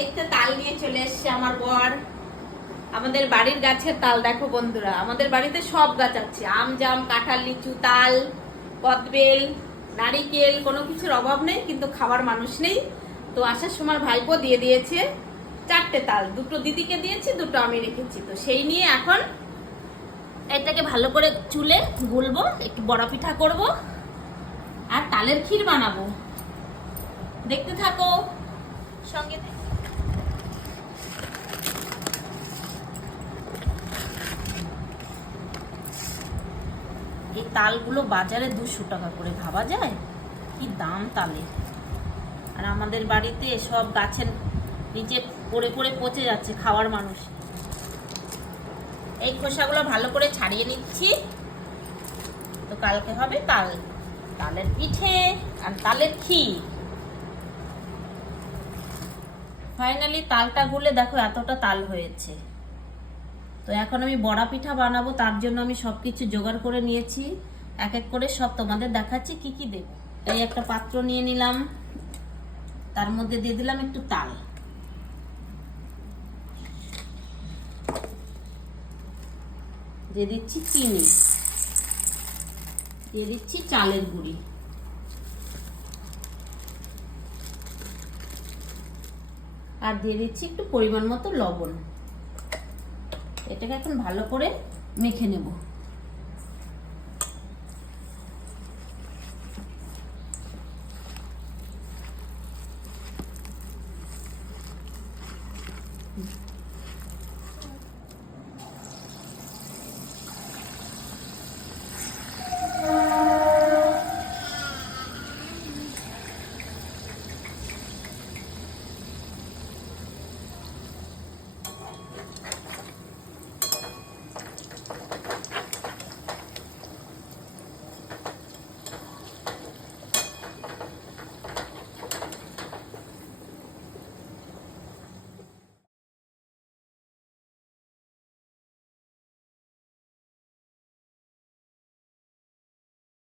এই তো তাল নিয়ে চলে এসছে আমার বর। আমাদের বাড়ির গাছের তাল দেখো বন্ধুরা, আমাদের বাড়িতে সব গাছ আছে, আম জাম কাঁঠাল লিচু তাল কদবেল নারিকেল, কোনো কিছুর অভাব নেই, কিন্তু খাবার মানুষ নেই। তো আসার সময় ভাইপো দিয়ে দিয়েছে 4টে তাল, 2টো দিদিকে দিয়েছি, 2টো আমি রেখেছি। তো সেই নিয়ে এখন এটাকে ভালো করে চুলে গুলবো, একটু বড়া পিঠা করব আর তালের ক্ষীর বানাবো। দেখতে থাকো সঙ্গে। এই তালগুলো বাজারে 200 টাকা করে, ভাবা যায় কি দাম তালের। আর আমাদের বাড়িতে সব গাছের নিচে পড়ে পড়ে পচে যাচ্ছে, খাওয়ার মানুষ। এই খোসাগুলো ভালো করে ছাড়িয়ে নিচ্ছি। তো কালকে হবে তালের পিঠে আর তালের ক্ষীর। ফাইনালি তালটা গুলে দেখো এতটা তাল হয়েছে। তো এখন আমি বড়া পিঠা বানাবো, তার জন্য আমি সবকিছু জোগাড় করে নিয়েছি। এক এক করে সব তোমাদের দেখাচ্ছি কি কি দেব। এই একটা পাত্র নিয়ে নিলাম, তার মধ্যে দিয়ে দিলাম একটু তাল, দিয়ে দিচ্ছি চিনি, দিয়ে দিচ্ছি চালের গুঁড়ি, আর দিয়ে দিচ্ছি একটু পরিমাণ মতো লবণ। এটাকে এখন ভালো করে মেখে নেব।